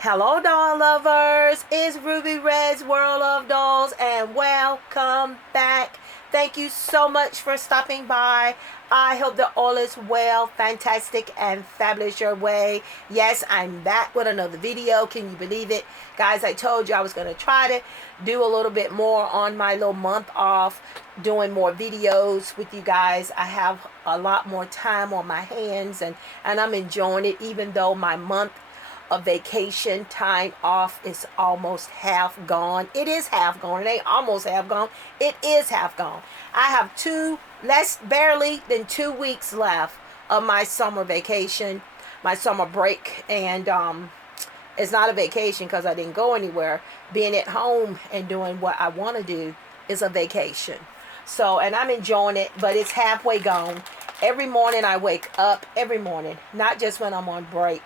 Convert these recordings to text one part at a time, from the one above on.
Hello, doll lovers. It's Ruby Red's World of Dolls, and welcome back. Thank you so much for stopping by. I hope that all is well, fantastic, and fabulous your way. Yes, I'm back with another video. Can you believe it? Guys, I told you I was going to try to do a little bit more on my little month off, doing more videos with you guys. I have a lot more time on my hands, and I'm enjoying it, even though my month a vacation time off is almost half gone. It is half gone. It ain't almost half gone. It is half gone. I have barely than 2 weeks left of my summer vacation, my summer break, and it's not a vacation because I didn't go anywhere. Being at home and doing what I want to do is a vacation. So, and I'm enjoying it, but it's halfway gone. Every morning I wake up, every morning, not just when I'm on break.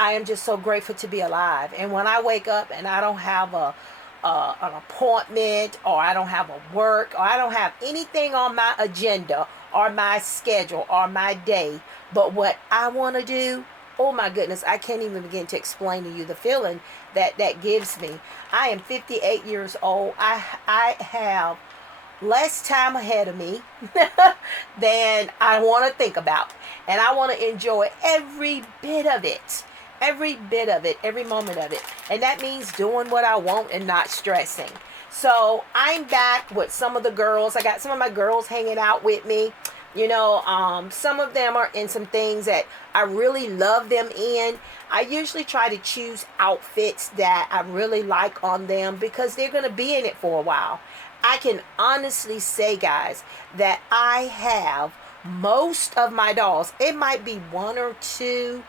I am just so grateful to be alive. And when I wake up and I don't have an appointment, or I don't have a work, or I don't have anything on my agenda or my schedule or my day, but what I want to do, oh my goodness, I can't even begin to explain to you the feeling that gives me. I am 58 years old. I have less time ahead of me than I want to think about. And I want to enjoy every bit of it. Every bit of it, every moment of it. And that means doing what I want and not stressing. So I'm back with some of the girls. I got some of my girls hanging out with me. Some of them are in some things that I really love them in. I usually try to choose outfits that I really like on them because they're going to be in it for a while. I can honestly say, guys, that I have most of my dolls. It might be one or two,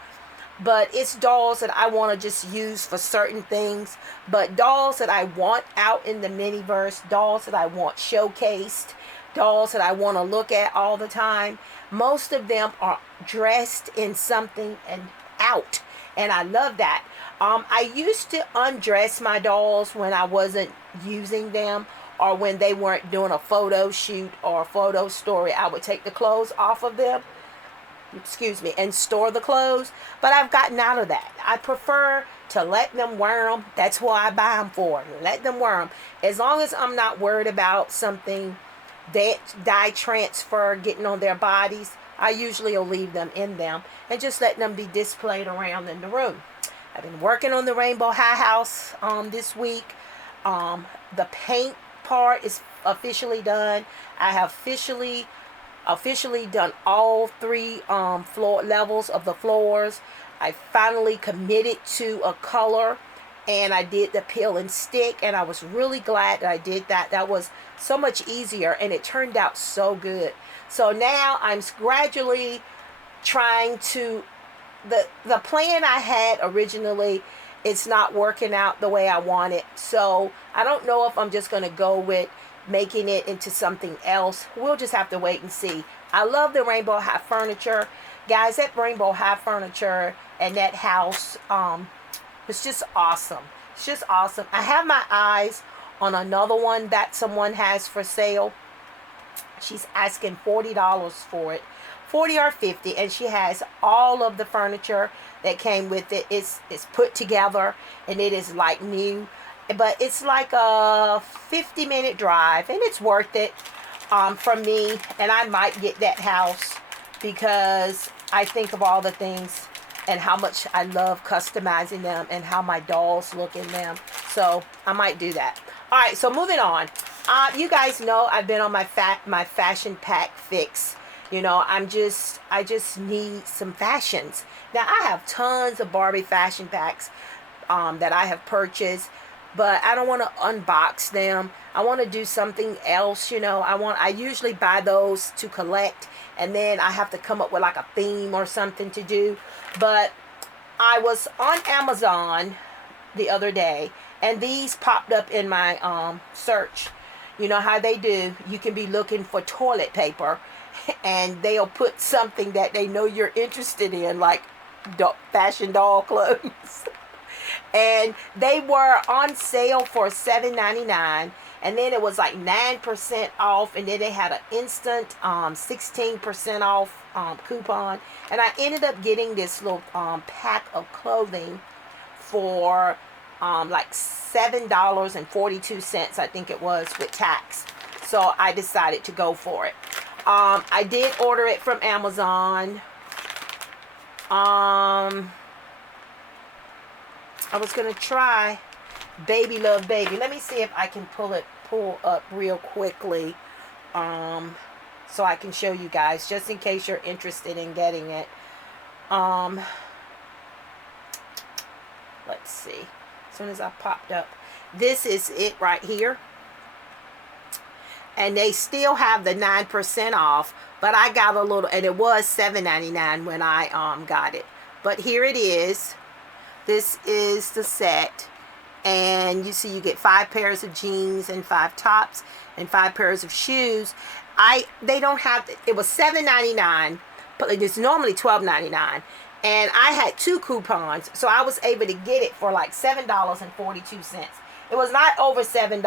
but it's dolls that I want to just use for certain things. But dolls that I want out in the miniverse, dolls that I want showcased, dolls that I want to look at all the time. Most of them are dressed in something and out. And I love that. I used to undress my dolls when I wasn't using them, or when they weren't doing a photo shoot or a photo story. I would take the clothes off of them, and store the clothes. But I've gotten out of that. I prefer to let them wear them. That's what I buy them for. Let them wear them. As long as I'm not worried about something that dye transfer getting on their bodies, I usually will leave them in them and just let them be displayed around in the room. I've been working on the Rainbow High House this week. The paint part is officially done. I have officially done all three floor levels of the floors. I finally committed to a color, and I did the peel and stick, and I was really glad that I did that. That was so much easier, and it turned out so good. So now I'm gradually trying to, the plan I had originally, it's not working out the way I want it. So I don't know if I'm just going to go with making it into something else. We'll just have to wait and see. I love the Rainbow High furniture. Guys, that Rainbow High furniture and that house, it's just awesome. It's just awesome. I have my eyes on another one that someone has for sale. She's asking $40 for it. 40 or 50, and she has all of the furniture that came with it. It's put together, and it is like new. But it's like a 50-minute drive, and it's worth it for me. And I might get that house because I think of all the things and how much I love customizing them and how my dolls look in them. So I might do that. All right, so moving on. You guys know I've been on my fashion pack fix. I just need some fashions. Now, I have tons of Barbie fashion packs that I have purchased, but I don't want to unbox them. I want to do something else. I usually buy those to collect, and then I have to come up with like a theme or something to do. But I was on Amazon the other day, and these popped up in my search. You know how they do. You can be looking for toilet paper, and they'll put something that they know you're interested in, like fashion doll clothes. And they were on sale for $7.99, and then it was like 9% off, and then they had an instant 16% off coupon, and I ended up getting this little pack of clothing for like $7.42, I think it was, with tax. So I decided to go for it. I did order it from Amazon. I was gonna try Baby Love Baby. Let me see if I can pull up real quickly, so I can show you guys, just in case you're interested in getting it. Let's see. As soon as I popped up, this is it right here. And they still have the 9% off, but I got a little, and it was $7.99 when I got it. But here it is. This is the set, and you see you get 5 pairs of jeans and 5 tops and 5 pairs of shoes. They don't have, it was $7.99, but it's normally $12.99. And I had 2 coupons, so I was able to get it for like $7.42. It was not over $7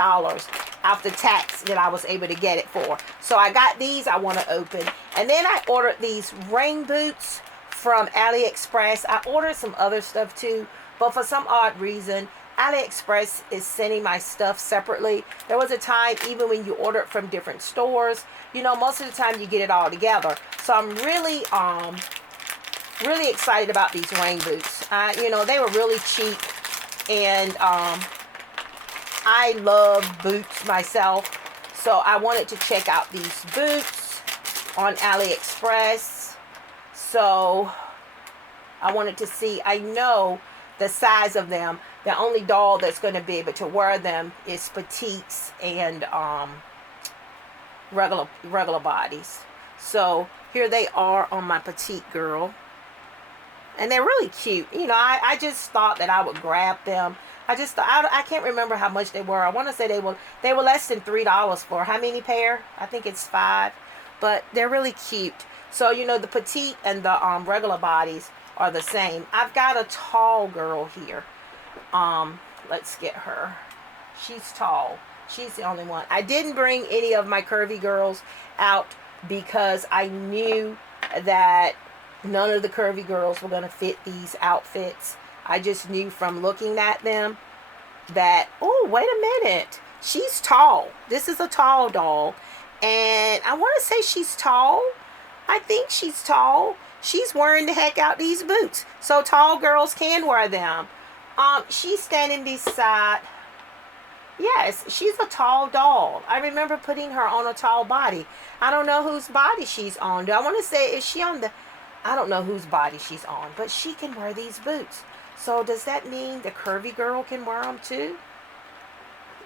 after tax that I was able to get it for. So I got these I want to open. And then I ordered these rain boots from AliExpress. I ordered some other stuff too, but for some odd reason, AliExpress is sending my stuff separately. There was a time, even when you order it from different stores, you know, most of the time you get it all together. So I'm really excited about these rain boots. You know, they were really cheap, and I love boots myself, so I wanted to check out these boots on AliExpress. So I wanted to see, I know the size of them. The only doll that's going to be able to wear them is petites and regular bodies. So here they are on my petite girl. And they're really cute. You know, I just thought that I would grab them. I can't remember how much they were. I want to say they were less than $3 for how many pair? I think it's 5. But they're really cute. So, you know, the petite and the regular bodies are the same. I've got a tall girl here. Let's get her. She's tall. She's the only one. I didn't bring any of my curvy girls out because I knew that none of the curvy girls were going to fit these outfits. I just knew from looking at them that, oh, wait a minute. She's tall. This is a tall doll. And I want to say she's tall. I think she's tall. She's wearing the heck out these boots. So tall girls can wear them. She's standing beside. Yes, she's a tall doll. I remember putting her on a tall body. I don't know whose body she's on. Do I want to say, is she on the... I don't know whose body she's on, but she can wear these boots. So does that mean the curvy girl can wear them too?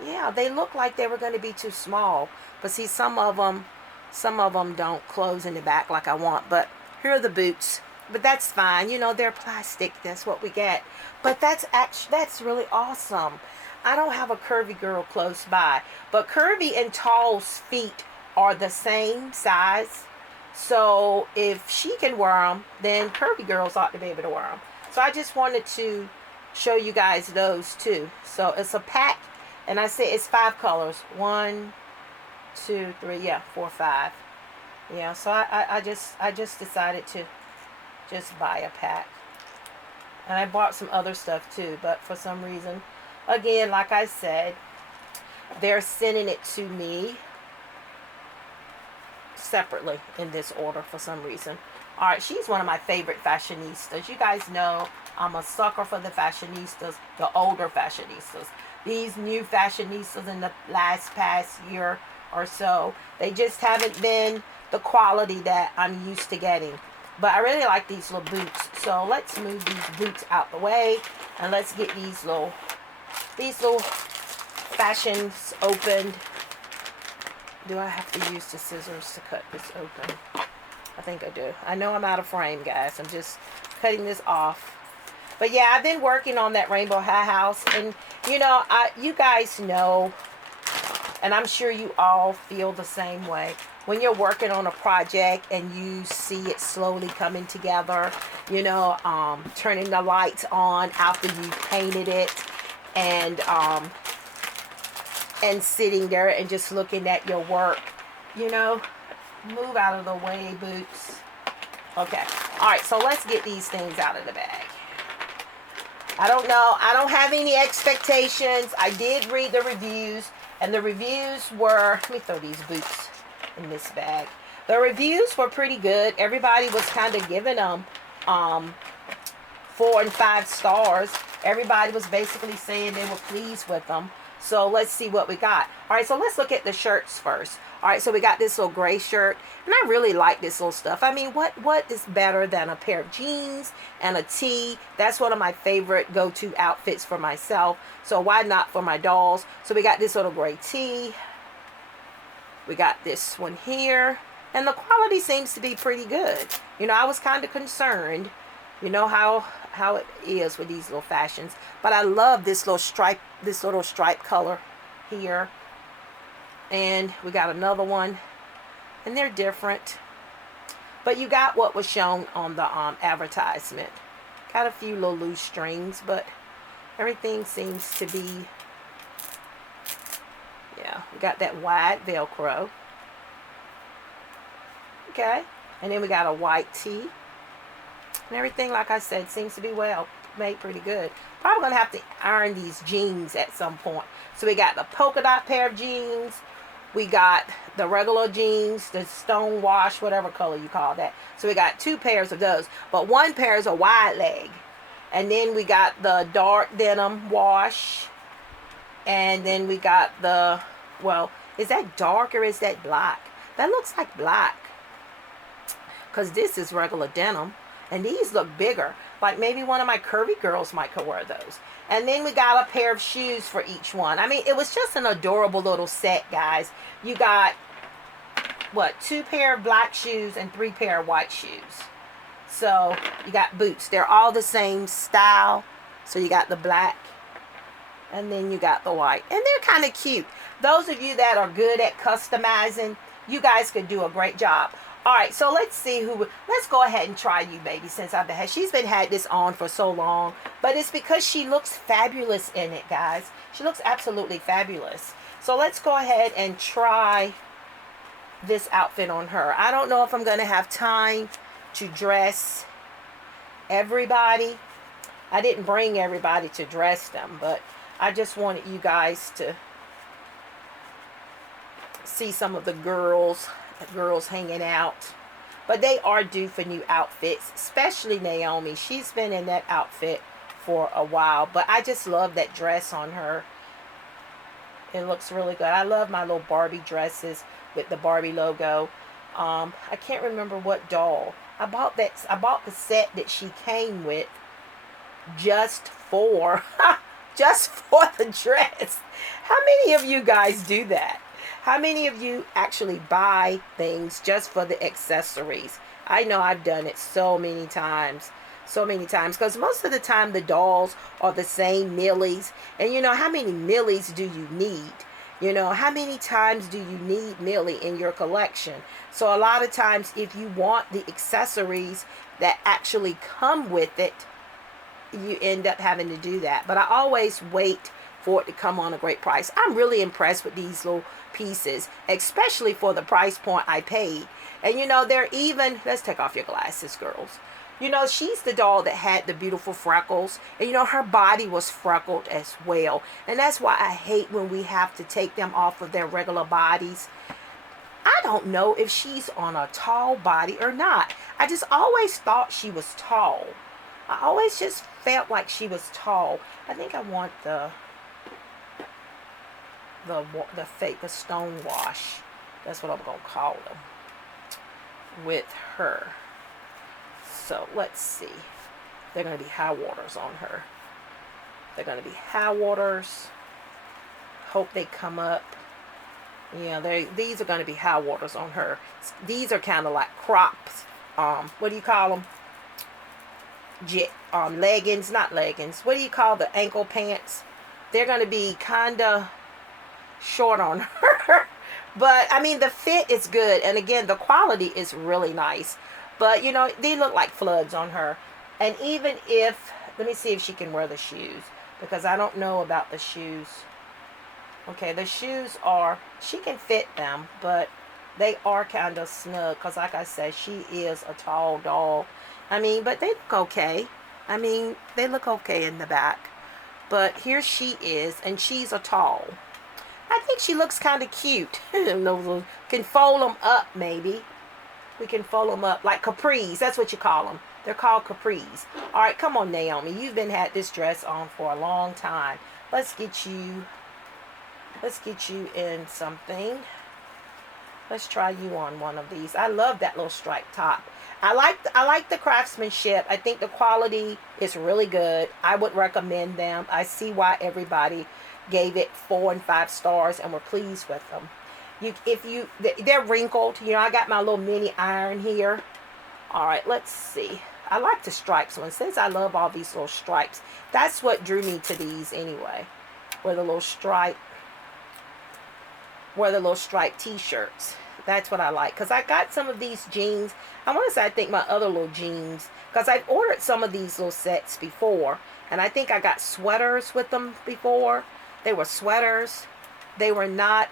Yeah, they look like they were going to be too small. But see, some of them don't close in the back like I want. But here are the boots. But that's fine. You know, they're plastic. That's what we get. But that's really awesome. I don't have a curvy girl close by. But curvy and tall's feet are the same size. So if she can wear them, then curvy girls ought to be able to wear them. So I just wanted to show you guys those too. So it's a pack, and I say it's 5 colors. 1, 2, 3, yeah, 4, 5. Yeah, so I just decided to just buy a pack. And I bought some other stuff too, but for some reason, again, like I said, they're sending it to me separately in this order for some reason. All right, she's one of my favorite fashionistas. You guys know I'm a sucker for the fashionistas, the older fashionistas. These new fashionistas in the past year or so, they just haven't been the quality that I'm used to getting. But I really like these little boots. So let's move these boots out the way, and let's get these little fashions opened. Do I have to use the scissors to cut this open? I think I do. I know I'm out of frame, guys. I'm just cutting this off. But yeah, I've been working on that Rainbow High House. And, you know, you guys know, and I'm sure you all feel the same way. When you're working on a project and you see it slowly coming together, you know, turning the lights on after you painted it, and sitting there and just looking at your work, you know, move out of the way, boots. Okay. All right. So let's get these things out of the bag. I don't know. I don't have any expectations. I did read the reviews, and the reviews were, let me throw these boots in this bag. The reviews were pretty good. Everybody was kind of giving them 4 and 5 stars. Everybody was basically saying they were pleased with them. So let's see what we got. All right, so let's look at the shirts first. All right, so we got this little gray shirt, and I really like this little stuff. I mean, what is better than a pair of jeans and a tee? That's one of my favorite go-to outfits for myself. So why not for my dolls? So we got this little gray tee. We got this one here, and the quality seems to be pretty good. You know, I was kind of concerned. You know how it is with these little fashions, but I love this little stripe color here. And we got another one, and they're different, but you got what was shown on the advertisement. Got a few little loose strings, but everything seems to be, yeah, we got that wide Velcro. Okay, and then we got a white tee. And everything, like I said, seems to be well made, pretty good. Probably going to have to iron these jeans at some point. So we got the polka dot pair of jeans. We got the regular jeans, the stone wash, whatever color you call that. So we got 2 pairs of those. But one pair is a wide leg. And then we got the dark denim wash. And then we got the, well, is that dark or is that black? That looks like black, because this is regular denim. And these look bigger. Like maybe one of my curvy girls might could wear those. And then we got a pair of shoes for each one. I mean, it was just an adorable little set, guys. You got, what, 2 pair of black shoes and 3 pair of white shoes. So you got boots. They're all the same style. So you got the black, and then you got the white. And they're kind of cute. Those of you that are good at customizing, you guys could do a great job. All right, so let's see let's go ahead and try you, baby, since she's been had this on for so long. But it's because she looks fabulous in it, guys. She looks absolutely fabulous. So let's go ahead and try this outfit on her. I don't know if I'm going to have time to dress everybody. I didn't bring everybody to dress them, but I just wanted you guys to see some of the girls hanging out. But they are due for new outfits, especially Naomi. She's been in that outfit for a while, but I just love that dress on her. It looks really good. I love my little Barbie dresses with the Barbie logo. I can't remember what doll. I bought the set that she came with just for just for the dress. How many of you guys do that? How many of you actually buy things just for the accessories? I know I've done it so many times. Because most of the time the dolls are the same millies. And you know, how many millies do you need? You know, how many times do you need Millie in your collection? So a lot of times if you want the accessories that actually come with it, you end up having to do that. But I always wait for it to come on a great price. I'm really impressed with these little pieces, especially for the price point I paid. And you know, they're even, let's take off your glasses, girls. You know, she's the doll that had the beautiful freckles. And you know, her body was freckled as well. And that's why I hate when we have to take them off of their regular bodies. I don't know if she's on a tall body or not. I just always thought she was tall. I always just felt like she was tall. I think I want the stone wash. That's what I'm going to call them. With her. So let's see. They're going to be high waters on her. They're going to be high waters. Hope they come up. Yeah, these are going to be high waters on her. These are kind of like crops. What do you call them? Leggings, not leggings. What do you call the ankle pants? They're going to be kind of short on her. But, I mean, the fit is good. And, again, the quality is really nice. But, you know, they look like floods on her. And even if, let me see if she can wear the shoes. Because I don't know about the shoes. Okay, the shoes are, she can fit them. But they are kind of snug. Because, like I said, she is a tall doll. I mean, but they look okay. I mean, they look okay in the back. But here she is, and she's a tall. I think she looks kind of cute. Can fold them up, maybe. We can fold them up like capris. That's what you call them. They're called capris. All right, come on, Naomi. You've been had this dress on for a long time. Let's get you in something. Let's try you on one of these. I love that little striped top. I like the craftsmanship. I think the quality is really good. I would recommend them. I see why everybody gave it 4 and 5 stars and were pleased with them. They're wrinkled. You know, I got my little mini iron here. All right, let's see. I like the stripes one. Since I love all these little stripes, that's what drew me to these anyway. Were the little stripe t-shirts. That's what I like. Because I got some of these jeans. I want to say I think my other little jeans. Because I've ordered some of these little sets before. And I think I got sweaters with them before. They were sweaters. They were not,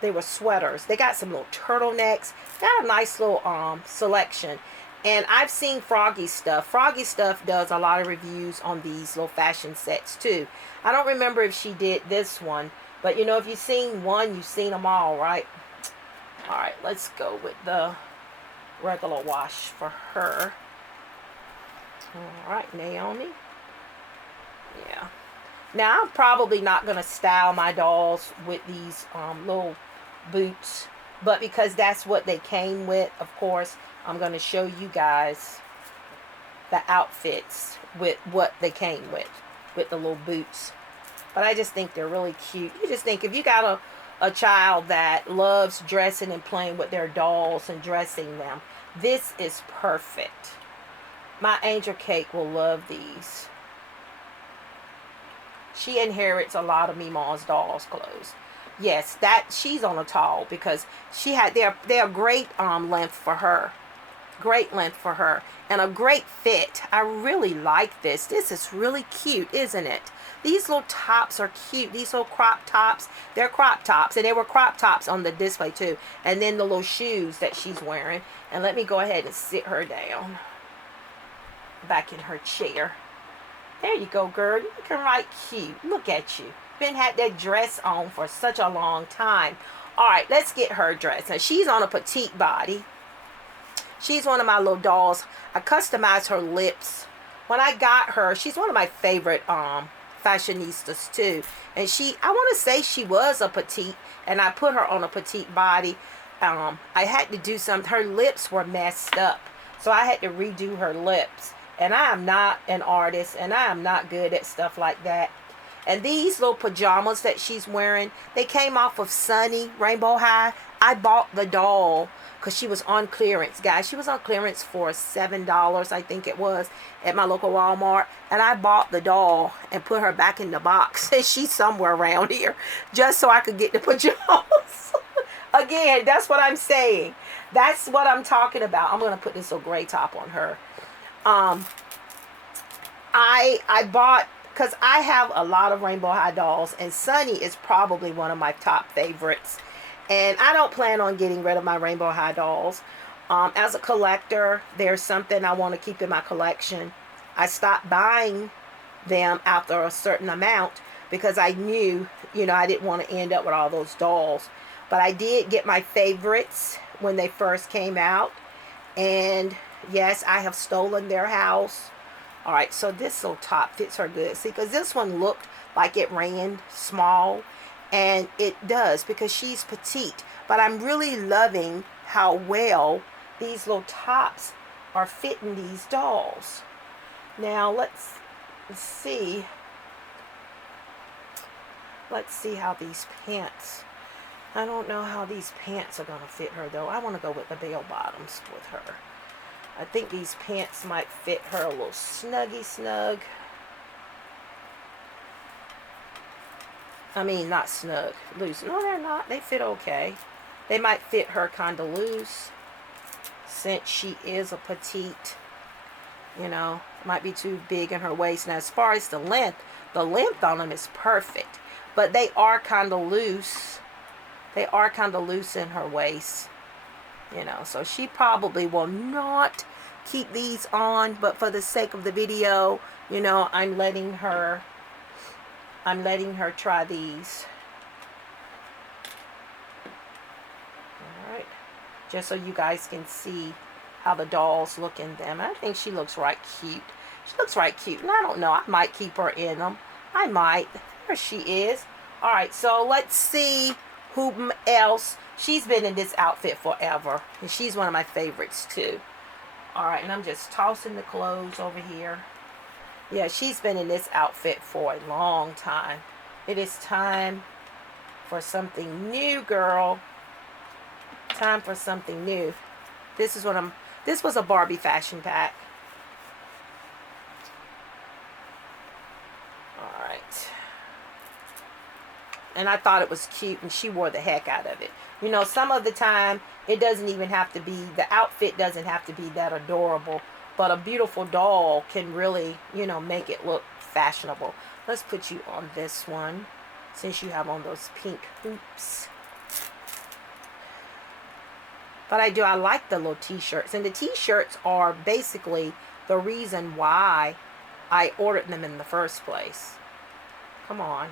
they were sweaters. They got some little turtlenecks. Got a nice little selection. And I've seen Froggy Stuff. Froggy Stuff does a lot of reviews on these little fashion sets too. I don't remember if she did this one. But, you know, if you've seen one, you've seen them all, right? All right, let's go with the regular wash for her. All right, Naomi. Yeah. Now, I'm probably not going to style my dolls with these little boots. But because that's what they came with, of course, I'm going to show you guys the outfits with what they came with the little boots. But I just think they're really cute. You just think if you got a child that loves dressing and playing with their dolls and dressing them, this is perfect. My Angel Cake will love these. She inherits a lot of Mima's dolls' clothes. Yes, she's on a tall because they're great length for her. Great length for her. And a great fit. I really like this. This is really cute, isn't it? These little tops are cute. These little crop tops. They're crop tops. And they were crop tops on the display too. And then the little shoes that she's wearing. And let me go ahead and sit her down. Back in her chair. There you go, girl. You looking right cute. Look at you. Been had that dress on for such a long time. Alright, let's get her dress. Now, she's on a petite body. She's one of my little dolls. I customized her lips. When I got her, she's one of my favorite fashionistas too. And I want to say she was a petite. And I put her on a petite body. I had to do something. Her lips were messed up. So I had to redo her lips. And I am not an artist. And I am not good at stuff like that. And these little pajamas that she's wearing, they came off of Sunny Rainbow High. I bought the doll because she was on clearance, guys. She was on clearance for $7, I think it was, at my local Walmart. And I bought the doll and put her back in the box. And she's somewhere around here just so I could get the pajamas. Again, that's what I'm saying. That's what I'm talking about. I'm going to put this little gray top on her. I bought, because I have a lot of Rainbow High dolls, and Sunny is probably one of my top favorites. And I don't plan on getting rid of my Rainbow High dolls. As a collector, there's something I want to keep in my collection. I stopped buying them after a certain amount because I knew, I didn't want to end up with all those dolls. But I did get my favorites when they first came out. And yes, I have stolen their house. All right, so this little top fits her good. See, because this one looked like it ran small. And it does because she's petite. But I'm really loving how well these little tops are fitting these dolls. Now, let's see. Let's see how these pants. I don't know how these pants are going to fit her, though. I want to go with the bell bottoms with her. I think these pants might fit her a little snug. I mean, not snug, loose. No, they're not. They fit okay. They might fit her kind of loose since she is a petite. Might be too big in her waist. Now, as far as the length on them is perfect. But they are kind of loose. They are kind of loose in her waist. So she probably will not keep these on, but for the sake of the video, you know, I'm letting her try these. All right, just so you guys can see how the dolls look in them. I think she looks right cute. She looks right cute, and I don't know, I might keep her in them. I might. There she is. All right, so let's see who else. She's been in this outfit forever, and she's one of my favorites too. All right, and I'm just tossing the clothes over here. Yeah, she's been in this outfit for a long time. It is time for something new, girl. Time for something new. This was a Barbie fashion pack. All right. And I thought it was cute, and she wore the heck out of it. You know, some of the time, it doesn't even have to be, the outfit doesn't have to be that adorable, but a beautiful doll can really, you know, make it look fashionable. Let's put you on this one, since you have on those pink hoops. But I like the little t-shirts, and the t-shirts are basically the reason why I ordered them in the first place. Come on.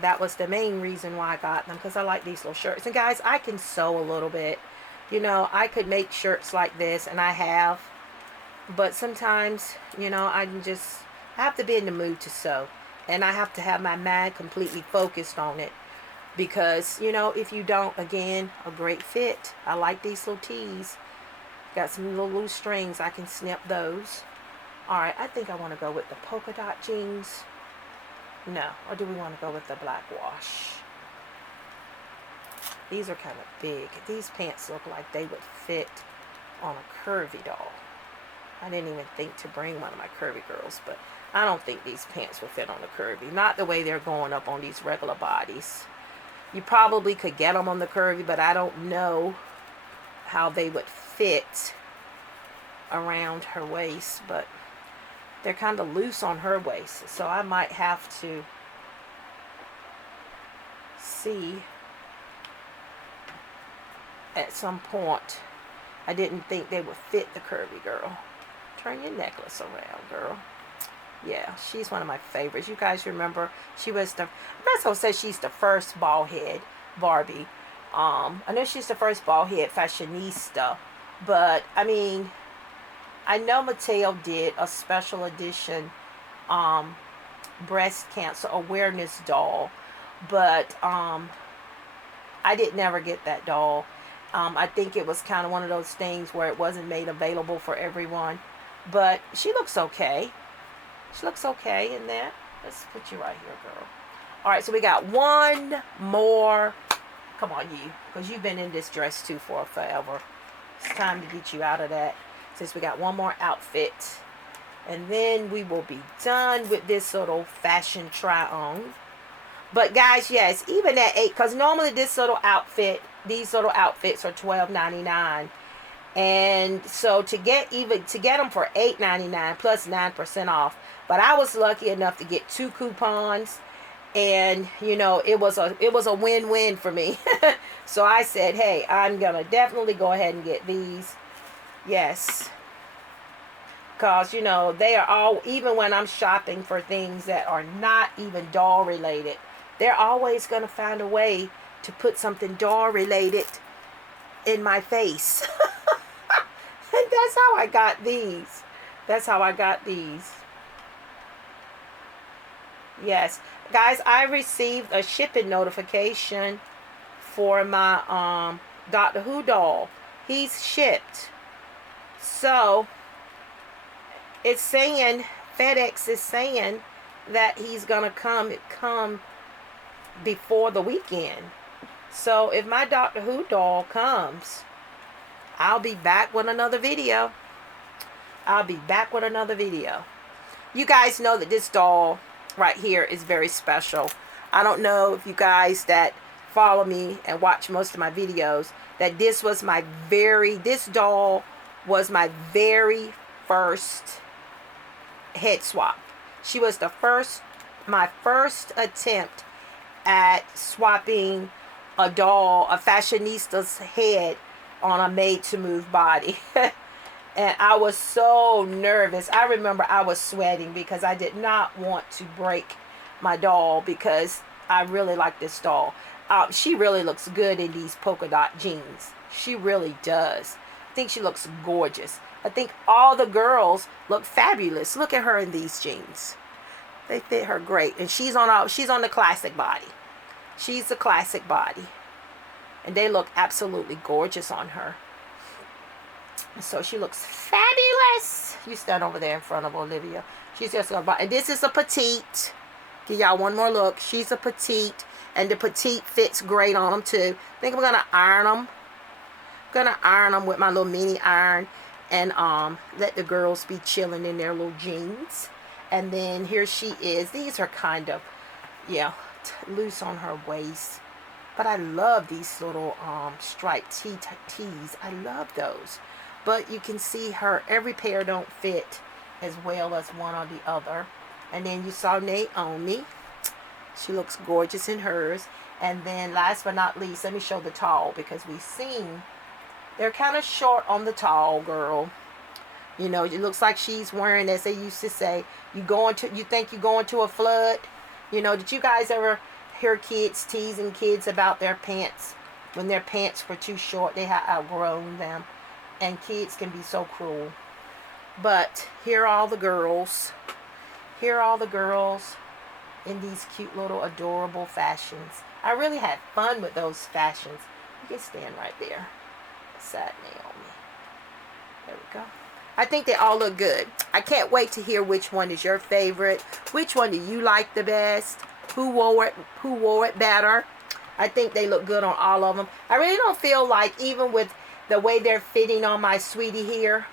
That was the main reason why I got them, because I like these little shirts. And guys, I can sew a little bit. You know, I could make shirts like this, and I have. But sometimes, you know, I have to be in the mood to sew. And I have to have my mind completely focused on it. Because, you know, if you don't, again, a great fit. I like these little tees. Got some little loose strings. I can snip those. Alright, I think I want to go with the polka dot jeans. No, or do we want to go with the black wash? These are kind of big. These pants look like they would fit on a curvy doll. I didn't even think to bring one of my curvy girls, but I don't think these pants would fit on the curvy. Not the way they're going up on these regular bodies. You probably could get them on the curvy, but I don't know how they would fit around her waist, but they're kind of loose on her waist, so I might have to see at some point. I didn't think they would fit the curvy girl. Turn your necklace around, girl. Yeah, she's one of my favorites. You guys remember she was the, Meso says she's the first bald head Barbie. I know she's the first bald head fashionista, but I mean, I know Mateo did a special edition breast cancer awareness doll, but I did never get that doll. I think it was kind of one of those things where it wasn't made available for everyone, but she looks okay. She looks okay in there. Let's put you right here, girl. All right, so we got one more. Come on, you, because you've been in this dress too for forever. It's time to get you out of that. Since we got one more outfit, and then we will be done with this little fashion try on. But guys, yes, even at $8, because normally this little outfit, these little outfits are $12.99, and so to get them for $8.99 plus 9% off. But I was lucky enough to get 2 coupons, and you know, it was a win-win for me. So I said, hey, I'm gonna definitely go ahead and get these. Yes, because you know, they are all, even when I'm shopping for things that are not even doll related, they're always going to find a way to put something doll related in my face. And that's how I got these. That's how I got these. Yes, guys, I received a shipping notification for my Doctor Who doll. He's shipped. So it's saying, FedEx is saying that he's gonna come before the weekend. So if my Doctor Who doll comes, I'll be back with another video. I'll be back with another video. You guys know that this doll right here is very special. I don't know if you guys that follow me and watch most of my videos, that this doll was my very first head swap. She was my first attempt at swapping a doll, a fashionista's head on a made to move body. And I was so nervous. I remember I was sweating because I did not want to break my doll, because I really like this doll. She really looks good in these polka dot jeans. She really does. I think she looks gorgeous. I think all the girls look fabulous. Look at her in these jeans. They fit her great. And she's on the classic body. She's the classic body. And they look absolutely gorgeous on her. So she looks fabulous. You stand over there in front of Olivia. She's just gonna buy. And this is a petite. Give y'all one more look. She's a petite. And the petite fits great on them too. I think I'm gonna iron them. Gonna iron them with my little mini iron. And let the girls be chilling in their little jeans. And then here she is. These are kind of, yeah, loose on her waist. But I love these little striped tees. I love those. But you can see her, every pair don't fit as well as one or the other. And then you saw Naomi. She looks gorgeous in hers. And then last but not least, let me show the tall, because we've seen they're kind of short on the tall girl. You know, it looks like she's wearing, as they used to say, you think you're going to a flood. You know, did you guys ever hear kids teasing kids about their pants? When their pants were too short, they had outgrown them. And kids can be so cruel. But here are all the girls. Here are all the girls in these cute little adorable fashions. I really had fun with those fashions. You can stand right there beside Naomi. There we go. I think they all look good. I can't wait to hear which one is your favorite. Which one do you like the best? Who wore it better? I think they look good on all of them. I really don't feel like, even with the way they're fitting on my sweetie here,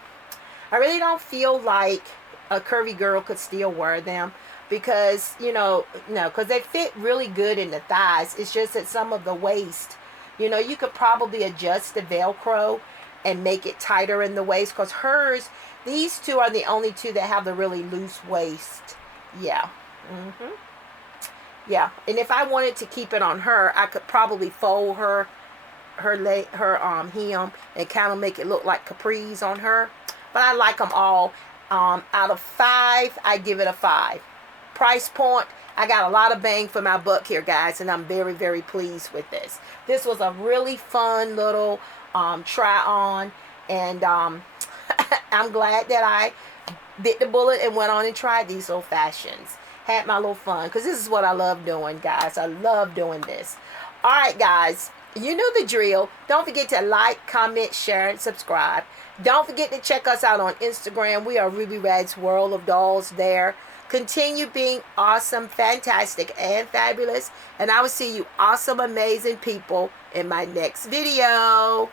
I really don't feel like a curvy girl could still wear them, because, you know, no, because they fit really good in the thighs. It's just that some of the waist, you know, you could probably adjust the Velcro and make it tighter in the waist, because hers, these two are the only two that have the really loose waist. Yeah. Yeah. And if I wanted to keep it on her, I could probably fold her hem and kind of make it look like capris on her. But I like them all. Out of 5, I give it a 5. Price point, I got a lot of bang for my buck here, guys, and I'm very, very pleased with this. This was a really fun little try on, and I'm glad that I bit the bullet and went on and tried these little fashions. Had my little fun, because this is what I love doing, guys. I love doing this. All right, guys, you know the drill. Don't forget to like, comment, share, and subscribe. Don't forget to check us out on Instagram. We are Ruby Red's World of Dolls there. Continue being awesome, fantastic, and fabulous. And I will see you awesome, amazing people in my next video.